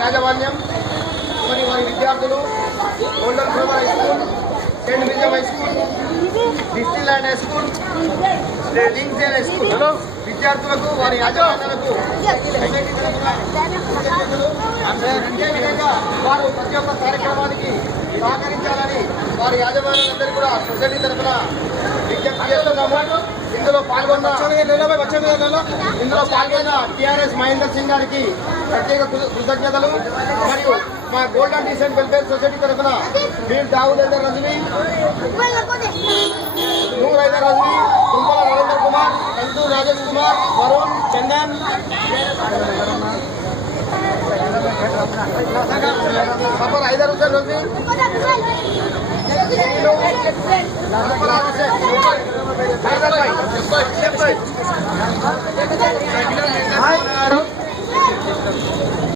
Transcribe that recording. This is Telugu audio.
యాజమాన్యం మరి వారి విద్యార్థులు Golden Flower High School, Saint William High School, Distil Land High School, Linksale High School విద్యార్థులకు వారి యాజమాన్యాలకు వారు ప్రతి ఒక్క కార్యక్రమానికి సహకరించాలని వారి యాజమాన్యాలందరూ కూడా సొసైటీ తరఫున విజ్ఞప్తి చేస్తున్నాము. ఇందులో పాల్గొన్న టీఆర్ఎస్ మహేందర్ సింగ్ గారికి ప్రత్యేక కృతజ్ఞతలు. మరియు మా గోల్డెన్ డీసెంట్ వెల్ఫేర్ సొసైటీ తరఫున మీర్ దావుద్ హైదర్ రజ్వీ, నూర్ హైదర్ రజ్వీ, తుంపల నరేంద్ర కుమార్, కంటూ రాజేష్ కుమార్, వరుణ్, చందన్, సఫర్ హైదర్ హుసేన్ రజ్వీ, హైదర్ భాయ్